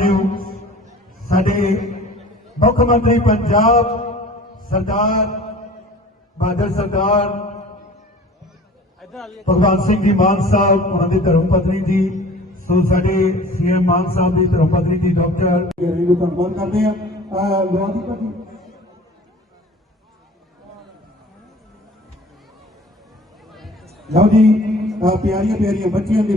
ਤਾਰਿਓ ਤਾਰਿਓ ਸਾਡੇ ਮੁੱਖ ਮੰਤਰੀ ਪੰਜਾਬ ਸਰਦਾਰ ਬਾਦਲ ਸਰਦਾਰ ਭਗਵਾਨ ਸਿੰਘ ਜੀ ਮਾਨ ਸਾਹਿਬ ਉਹਨਾਂ ਦੀ ਧਰਮ ਪਤਨੀ ਜੀ, ਸੋ ਸਾਡੇ ਸੀਐਮ ਮਾਨ ਸਾਹਿਬ ਦੀ ਧਰਮ ਪਤਨੀ ਜੀ, ਡਾਕਟਰ ਗਰੀ ਨੂੰ ਧੰਨਵਾਦ ਕਰਦੇ ਆ ਲਵਾਦੀ ਭਾਜੀ। ਲਓ ਜੀ ਪਿਆਰੀਆਂ ਪਿਆਰੀਆਂ ਬੱਚੀਆਂ ਦੀ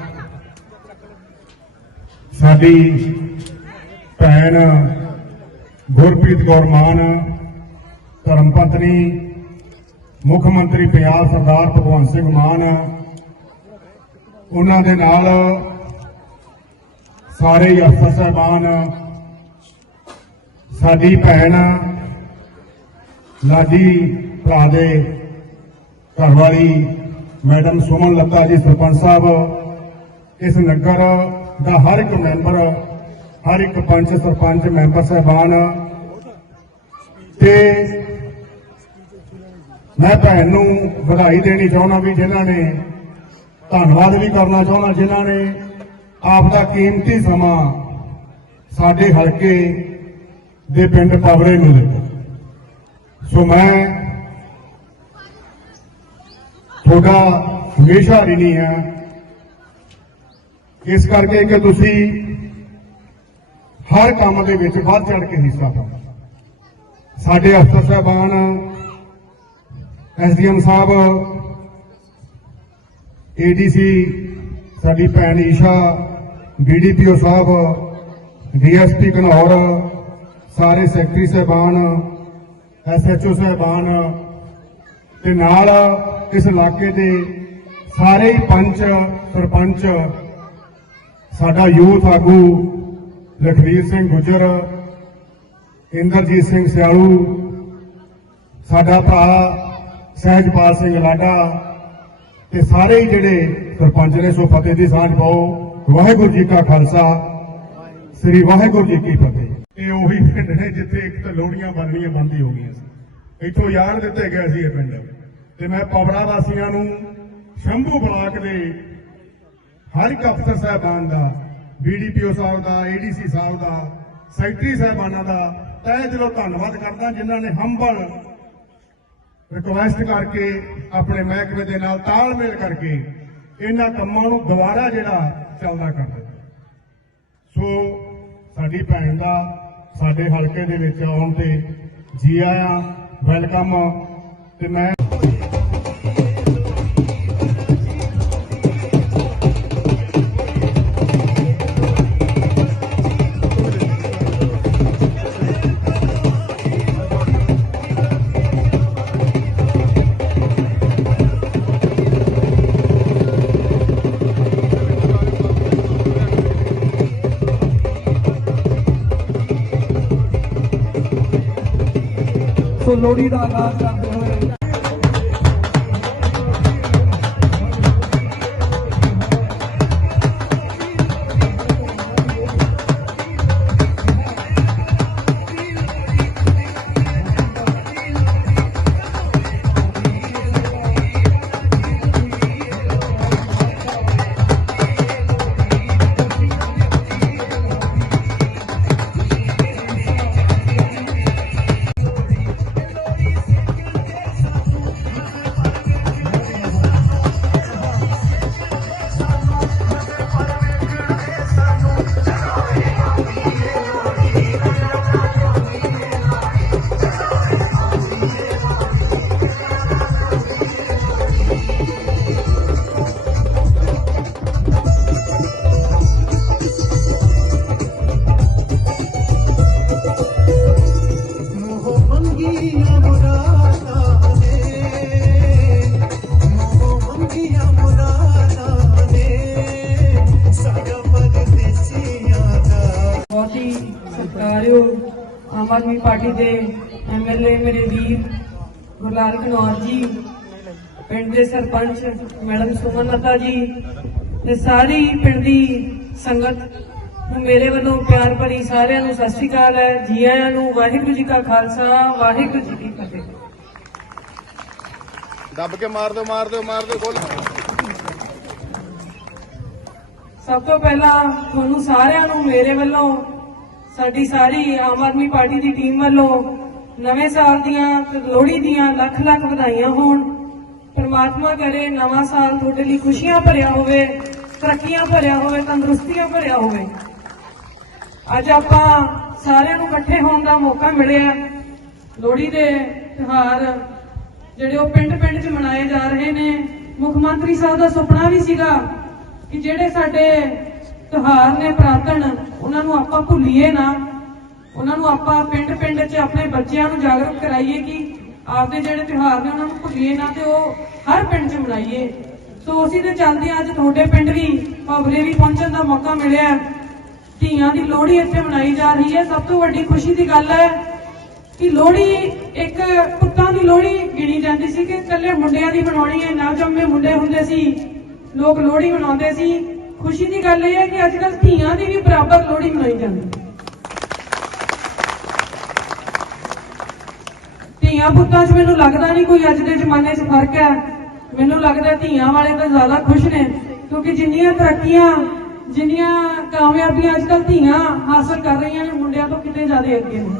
ਸਾਡੀ ਭੈਣ ਗੁਰਪ੍ਰੀਤ ਕੌਰ ਮਾਨ, ਧਰਮ ਪਤਨੀ, ਮੁੱਖ ਮੰਤਰੀ ਪੰਜਾਬ ਸਰਦਾਰ ਭਗਵੰਤ ਸਿੰਘ ਮਾਨ, ਉਹਨਾਂ ਦੇ ਨਾਲ ਸਾਰੇ ਅਫਸਰ ਸਾਹਿਬਾਨ, ਸਾਡੀ ਭੈਣ ਲਾਡੀ ਭਰਾ ਦੇ ਘਰ ਵਾਲੀ ਮੈਡਮ ਸੁਮਨ ਲੱਤਾ ਜੀ, ਸਰਪੰਚ ਸਾਹਿਬ, ਇਸ ਨਗਰ ਦਾ ਹਰ ਇੱਕ ਮੈਂਬਰ, ਹਰ ਇੱਕ ਪੰਚ, ਸਰਪੰਚ, ਮੈਂਬਰ ਸਾਹਿਬਾਨ। ਤੇ ਮੈਂ ਭੈਣ ਨੂੰ ਵਧਾਈ ਦੇਣੀ ਚਾਹੁੰਦਾ ਵੀ ਜਿਨ੍ਹਾਂ ਨੇ, ਧੰਨਵਾਦ ਵੀ ਕਰਨਾ ਚਾਹੁੰਦਾ ਜਿਨ੍ਹਾਂ ਨੇ, ਆਪ ਦਾ ਕੀਮਤੀ ਸਮਾਂ ਸਾਡੇ ਹਲਕੇ ਦੇ ਪਿੰਡ ਪਵਰੇ ਨੂੰ ਦਿੱਤਾ। ਸੋ ਮੈਂ ਤੁਹਾਡਾ ਹਮੇਸ਼ਾ ਰਿਣੀ ਹੈ। ਇਸ ਕਰਕੇ ਕਿ ਤੁਸੀਂ ਹਰ ਕੰਮ ਦੇ ਵਿੱਚ ਵੱਧ ਚੜ ਕੇ ਹਿੱਸਾ ਪਾਓ। ਸਾਡੇ ਅਫਸਰ ਸਾਹਿਬਾਨ ਐਸਡੀਐਮ ਸਾਹਿਬ ਏਡੀਸੀ ਸਾਡੀ ਭੈਣ ਈਸ਼ਾ ਬੀਡੀਪੀਓ ਸਾਹਿਬ ਡੀਐਸਪੀ ਘਨੌਰ ਸਾਰੇ ਸੈਕਟਰੀ ਸਾਹਿਬਾਨ ਐਸਐਚਓ ਸਾਹਿਬਾਨ ਤੇ ਨਾਲ ਇਸ ਇਲਾਕੇ ਦੇ ਸਾਰੇ ਹੀ ਪੰਚ, ਸਰਪੰਚ ਸਾਡਾ ਯੂਥ ਆਗੂ ਲਖਵੀਰ ਸਿੰਘ ਗੁੱਜਰ, ਇੰਦਰਜੀਤ ਸਿੰਘ ਸਿਆਲੂ, ਸਾਡਾ ਭਰਾ ਸਹਿਜਪਾਲ ਸਿੰਘ ਲਾਡਾ ਤੇ ਸਾਰੇ ਹੀ ਜਿਹੜੇ ਸਰਪੰਚ ਨੇ ਸੋ ਫਤਿਹ ਦੀ ਸਾਂਝ ਪਾਓ। ਵਾਹਿਗੁਰੂ ਜੀ ਕਾ ਖਾਲਸਾ। ਸ੍ਰੀ ਵਾਹਿਗੁਰੂ ਜੀ ਕੀ ਫਤਿਹ। ਇਹ ਉਹੀ ਪਿੰਡ ਨੇ ਜਿੱਥੇ ਇੱਕ ਤਾਂ ਲੋਹੜੀਆਂ ਬਣਨੀਆਂ ਬੰਦੀ ਹੋ ਗਈਆਂ ਸੀ। ਇੱਥੋਂ ਯਾਦ ਦਿੱਤੇ ਗਏ ਸੀ ਇਹ ਪਿੰਡ। ਤੇ ਮੈਂ ਪਵੜਾ ਵਾਸੀਆਂ ਨੂੰ ਸ਼ੰਭੂ ਬਲਾਕ ਦੇ ਹਰ ਇੱਕ ਅਫਸਰ ਸਾਹਿਬਾਨ ਦਾ ਬੀਡੀਪੀਓ ਸਾਹਿਬ ਦਾ ਏਡੀਸੀ ਸਾਹਿਬ ਦਾ, ਸੈਕਟਰੀ ਸਾਹਿਬਾਨਾਂ ਦਾ ਤਹਿ ਦਿਲੋਂ ਧੰਨਵਾਦ ਕਰਦਾ ਜਿਨ੍ਹਾਂ ਨੇ ਹੰਬਲ ਰਿਕੁਐਸਟ ਕਰਕੇ ਆਪਣੇ ਮਹਿਕਮੇ ਦੇ ਨਾਲ ਤਾਲਮੇਲ ਕਰਕੇ ਇਹਨਾਂ ਕੰਮਾਂ ਨੂੰ ਦੁਬਾਰਾ ਜਿਹੜਾ ਚੱਲਦਾ ਕਰ ਦਿੱਤਾ। ਸੋ ਸਾਡੀ ਭੈਣ ਦਾ ਸਾਡੇ ਹਲਕੇ ਦੇ ਵਿੱਚ ਆਉਣ ਤੇ ਜੀ ਆਇਆਂ ਵੈਲਕਮ ਤੇ ਮੈਂ ਸੋ ਲੋਹੜੀ ਦਾ ਆਗਾਜ਼ ਕਰਦੇ ਹੋਏ ਆਮ ਆਦਮੀ ਪਾਰਟੀ ਦੇ ਐਮਐਲਏ ਮੇਰੇ ਵੀਰ ਗੁਰਲਾਲ ਘਨੌਰ ਜੀ ਪਿੰਡ ਦੇ ਸਰਪੰਚ ਮੈਡਮ ਸੁਮਨ ਲਤਾ ਜੀ ਤੇ ਸਾਰੀ ਪਿੰਡ ਦੀ ਸੰਗਤ ਨੂੰ ਮੇਰੇ ਵੱਲੋਂ ਪਿਆਰ ਭਰੀ ਸਾਰਿਆਂ ਨੂੰ ਸਤਿ ਸ਼੍ਰੀ ਅਕਾਲ ਹੈ। ਜੀ ਆਇਆਂ ਨੂੰ ਵਾਹਿਗੁਰੂ ਜੀ ਕਾ ਖਾਲਸਾ ਵਾਹਿਗੁਰੂ ਜੀ ਕੀ ਫਤਿਹ। ਦੱਬ ਕੇ ਮਾਰ ਦਿਓ ਮਾਰ ਦਿਓ ਮਾਰ ਦਿਓ ਖੋਲ ਸਭ ਤੋਂ ਪਹਿਲਾਂ ਤੁਹਾਨੂੰ ਸਾਰਿਆਂ ਨੂੰ ਮੇਰੇ ਵੱਲੋਂ ਸਾਡੀ ਸਾਰੀ ਆਮ ਆਦਮੀ ਪਾਰਟੀ ਦੀ ਟੀਮ ਵੱਲੋਂ ਨਵੇਂ ਸਾਲ ਦੀਆਂ ਤੇ ਲੋਹੜੀ ਦੀਆਂ ਲੱਖ ਲੱਖ ਵਧਾਈਆਂ ਹੋਣ। ਪਰਮਾਤਮਾ ਕਰੇ ਨਵਾਂ ਸਾਲ ਤੁਹਾਡੇ ਲਈ ਖੁਸ਼ੀਆਂ ਭਰਿਆ ਹੋਵੇ, ਤਰੱਕੀਆਂ ਭਰਿਆ ਹੋਵੇ, ਤੰਦਰੁਸਤੀਆਂ ਭਰਿਆ ਹੋਵੇ। ਅੱਜ ਆਪਾਂ ਸਾਰਿਆਂ ਨੂੰ ਇਕੱਠੇ ਹੋਣ ਦਾ ਮੌਕਾ ਮਿਲਿਆ। ਲੋਹੜੀ ਦੇ ਤਿਉਹਾਰ ਜਿਹੜੇ ਉਹ ਪਿੰਡ-ਪਿੰਡ 'ਚ ਮਨਾਏ ਜਾ ਰਹੇ ਨੇ। ਮੁੱਖ ਮੰਤਰੀ ਸਾਹਿਬ ਦਾ ਸੁਪਨਾ ਵੀ ਸੀਗਾ ਕਿ ਜਿਹੜੇ ਸਾਡੇ ਤਿਉਹਾਰ ਨੇ ਪ੍ਰਾਤਨ ਉਹਨਾਂ ਨੂੰ ਆਪਾਂ ਭੁੱਲੀਏ ਨਾ। ਉਹਨਾਂ ਨੂੰ ਆਪਾਂ ਪਿੰਡ-ਪਿੰਡ 'ਚ ਆਪਣੇ ਬੱਚਿਆਂ ਨੂੰ ਜਾਗਰੂਕ ਕਰਾਈਏ ਕਿ ਆਪਦੇ ਜਿਹੜੇ ਤਿਉਹਾਰ ਨੇ ਉਹਨਾਂ ਨੂੰ ਭੁੱਲੀਏ ਨਾ ਤੇ ਉਹ ਹਰ ਪਿੰਡ 'ਚ ਮਨਾਈਏ। ਸੋ ਉਸੇ ਦੇ ਚੱਲਦੇ ਅੱਜ ਤੁਹਾਡੇ ਪਿੰਡ ਵੀ ਭਾਵਰੇ ਵੀ ਪਹੁੰਚਣ ਦਾ ਮੌਕਾ ਮਿਲਿਆ ਧੀਆਂ ਦੀ ਲੋਹੜੀ ਇੱਥੇ ਮਨਾਈ ਜਾ ਰਹੀ ਹੈ। ਸਭ ਤੋਂ ਵੱਡੀ ਖੁਸ਼ੀ ਦੀ ਗੱਲ ਹੈ ਕਿ ਲੋਹੜੀ ਇੱਕ ਪੁੱਤਾਂ ਦੀ ਲੋਹੜੀ ਗਿਣੀ ਜਾਂਦੀ ਸੀ ਕਿ ਇਕੱਲੇ ਮੁੰਡਿਆਂ ਦੀ ਬਣਾਉਣੀ ਹੈ। ਨਾ ਜੰਮੇ ਮੁੰਡੇ ਹੁੰਦੇ ਸੀ, ਲੋਕ ਲੋਹੜੀ ਮਨਾਉਂਦੇ ਸੀ। ਖੁਸ਼ੀ ਦੀ ਗੱਲ ਇਹ ਹੈ ਕਿ ਅੱਜ ਕੱਲ੍ਹ ਧੀਆਂ ਦੀ ਵੀ ਬਰਾਬਰ ਲੋਹੜੀ ਮਨਾਈ ਜਾਂਦੀ ਹੈ। ਧੀਆਂ ਪੁੱਤਾਂ 'ਚ ਮੈਨੂੰ ਲੱਗਦਾ ਨਹੀਂ ਕੋਈ ਅੱਜ ਦੇ ਜ਼ਮਾਨੇ 'ਚ ਫ਼ਰਕ ਹੈ। ਮੈਨੂੰ ਲੱਗਦਾ ਧੀਆਂ ਵਾਲੇ ਤਾਂ ਜ਼ਿਆਦਾ ਖੁਸ਼ ਨੇ, ਕਿਉਂਕਿ ਜਿੰਨੀਆਂ ਤਰੱਕੀਆਂ, ਜਿੰਨੀਆਂ ਕਾਮਯਾਬੀਆਂ ਅੱਜ ਕੱਲ੍ਹ ਧੀਆਂ ਹਾਸਲ ਕਰ ਰਹੀਆਂ ਨੇ, ਮੁੰਡਿਆਂ ਤੋਂ ਕਿਤੇ ਜ਼ਿਆਦਾ ਅੱਗੇ ਨੇ।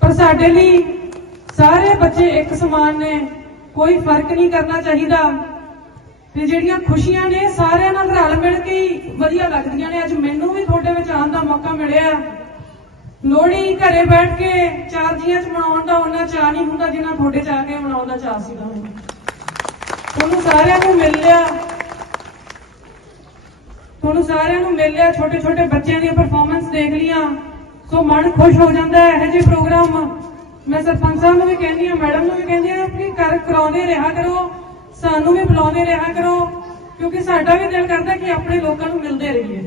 ਪਰ ਸਾਡੇ ਲਈ ਸਾਰੇ ਬੱਚੇ ਇੱਕ ਸਮਾਨ ਨੇ, ਕੋਈ ਫ਼ਰਕ ਨਹੀਂ ਕਰਨਾ ਚਾਹੀਦਾ। ਤੇ ਜਿਹੜੀਆਂ ਖੁਸ਼ੀਆਂ ਨੇ, ਸਾਰਿਆਂ ਨਾਲ ਰਲ ਮਿਲ ਕੇ ਹੀ ਵਧੀਆ ਲੱਗਦੀਆਂ ਨੇ। ਅੱਜ ਮੈਨੂੰ ਵੀ ਤੁਹਾਡੇ ਵਿੱਚ ਆਉਣ ਦਾ ਮੌਕਾ ਮਿਲਿਆ। ਲੋਹੜੀ ਘਰੇ ਬੈਠ ਕੇ ਚਾਰ ਜੀਆਂ ਚ ਮਨਾਉਣ ਦਾ ਉਹਨਾਂ ਚਾਹ ਨਹੀਂ ਹੁੰਦਾ ਜਿੰਨਾ ਤੁਹਾਡੇ ਚ ਕੇ ਮਨਾਉਣ ਦਾ ਚਾਹ ਸੀਗਾ ਤੁਹਾਨੂੰ ਸਾਰਿਆਂ ਨੂੰ ਮਿਲ ਲਿਆ। ਤੁਹਾਨੂੰ ਸਾਰਿਆਂ ਨੂੰ ਮਿਲ ਲਿਆ। ਛੋਟੇ ਛੋਟੇ ਬੱਚਿਆਂ ਦੀਆਂ ਪਰਫਾਰਮੈਂਸ ਦੇਖ ਲੀਆਂ ਸੋ ਮਨ ਖੁਸ਼ ਹੋ ਜਾਂਦਾ ਹੈ, ਇਹੋ ਜਿਹੇ ਪ੍ਰੋਗਰਾਮ ਮੈਂ ਸਰਪੰਚ ਸਾਹਿਬ ਨੂੰ ਵੀ ਕਹਿੰਦੀ ਆ ਮੈਡਮ ਨੂੰ ਵੀ ਕਹਿੰਦੀ ਆ ਕਿ ਕਰ ਕਰਾਉਂਦੇ ਰਿਹਾ ਕਰੋ। ਸਾਨੂੰ ਵੀ ਬੁਲਾਉਂਦੇ ਰਿਹਾ ਕਰੋ, ਕਿਉਂਕਿ ਸਾਡਾ ਵੀ ਦਿਲ ਕਰਦਾ ਕਿ ਆਪਣੇ ਲੋਕਾਂ ਨੂੰ ਮਿਲਦੇ ਰਹੀਏ।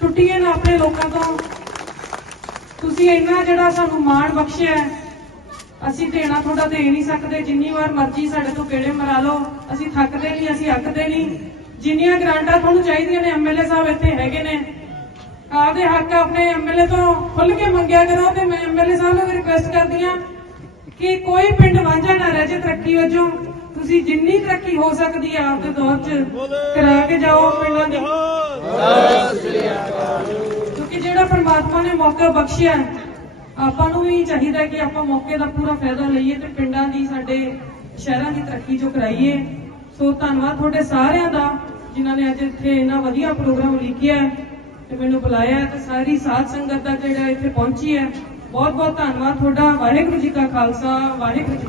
ਟੁੱਟੀਏ ਨਾ ਆਪਣੇ ਲੋਕਾਂ ਤੋਂ। ਤੁਸੀਂ ਇੰਨਾ ਜਿਹੜਾ ਸਾਨੂੰ ਮਾਣ ਬਖਸ਼ਿਆ ਅਸੀਂ ਦੇਣਾ ਤੁਹਾਡਾ ਦੇ ਨਹੀਂ ਸਕਦੇ। ਜਿੰਨੀ ਵਾਰ ਮਰਜ਼ੀ ਸਾਡੇ ਤੋਂ ਕਿਹੜੇ ਮਰਾ ਲਓ। ਅਸੀਂ ਥੱਕਦੇ ਨਹੀਂ, ਅਸੀਂ ਅੱਕਦੇ ਨਹੀਂ। ਜਿੰਨੀਆਂ ਗ੍ਰਾਂਟਾਂ ਤੁਹਾਨੂੰ ਚਾਹੀਦੀਆਂ ਨੇ ਐਮਐਲਏ ਸਾਹਿਬ ਇੱਥੇ ਹੈਗੇ ਨੇ। ਆਪਦੇ ਹੱਕ ਆਪਣੇ ਐਮਐਲਏ ਤੋਂ ਖੁੱਲ ਕੇ ਮੰਗਿਆ ਕਰੋ ਤੇ ਮੈਂ ਐਮਐਲਏ ਸਾਹਿਬ ਨੂੰ ਰਿਕੁਐਸਟ ਕਰਦੀ ਹਾਂ ਕਿ ਕੋਈ ਪਿੰਡ ਵਾਂਝਾ ਨਾ ਰਹਿ ਜੇ ਤਰੱਕੀ ਵਜੋਂ। ਤੁਸੀਂ ਜਿੰਨੀ ਤਰੱਕੀ ਹੋ ਸਕਦੀ ਹੈ ਆਪਦੇ ਦੌਰ 'ਚ ਕਰਾ ਕੇ ਜਾਓ ਪਿੰਡਾਂ ਦੀ। ਕਿਉਂਕਿ ਜਿਹੜਾ ਪਰਮਾਤਮਾ ਨੇ ਮੌਕਾ ਬਖਸ਼ਿਆ ਆਪਾਂ ਨੂੰ ਵੀ ਚਾਹੀਦਾ ਕਿ ਆਪਾਂ ਮੌਕੇ ਦਾ ਪੂਰਾ ਫਾਇਦਾ ਲਈਏ ਤੇ ਪਿੰਡਾਂ ਦੀ ਸਾਡੇ ਸ਼ਹਿਰਾਂ ਦੀ ਤਰੱਕੀ ਜੋ ਕਰਾਈਏ। ਸੋ ਧੰਨਵਾਦ ਤੁਹਾਡੇ ਸਾਰਿਆਂ ਦਾ, ਜਿਨ੍ਹਾਂ ਨੇ ਅੱਜ ਇੱਥੇ ਇੰਨਾ ਵਧੀਆ ਪ੍ਰੋਗਰਾਮ ਲਿਖਿਆ ਤੇ ਮੈਨੂੰ ਬੁਲਾਇਆ ਤੇ ਸਾਰੀ ਸਾਧ ਸੰਗਤ ਦਾ ਜਿਹੜਾ ਇੱਥੇ ਪਹੁੰਚੀ ਹੈ। ਬਹੁਤ ਬਹੁਤ ਧੰਨਵਾਦ ਤੁਹਾਡਾ। ਵਾਹਿਗੁਰੂ ਜੀ ਕਾ ਖਾਲਸਾ, ਵਾਹਿਗੁਰੂ ਜੀ